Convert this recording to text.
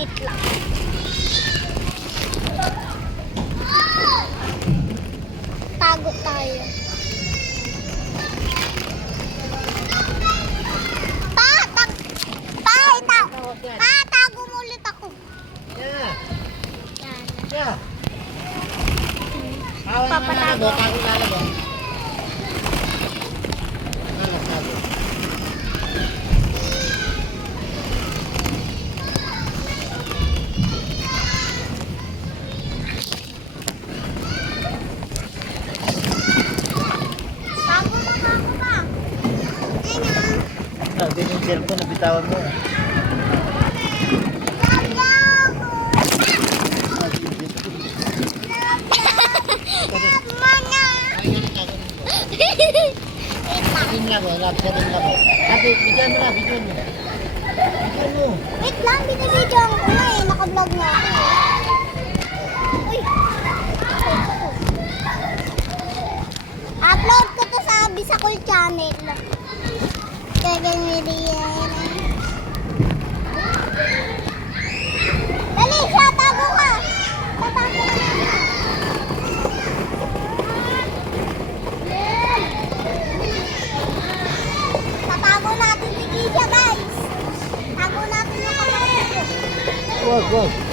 Wait lang. Tago tayo. Tago mo ulit ako. Yeah. Yan. Yeah. Papatago. Tago lalago. Tago. Tago ba? Ayan. Sabi yung cellphone na bitawan mo. Sabihin lang o, sabihin lang o. Sabi, bigyan mo na, bigyan mo. Bigyan mo. Wait lang, binibidyo ko na eh. Naka-vlog na ako. Uy! Upload ko to sa Bisacol channel. Gaganyan yan. Dali, siya, tago ka! Tatago ka na. Tatago natin si Kisha, guys. Tago natin yung kamay ko. Wag, wag.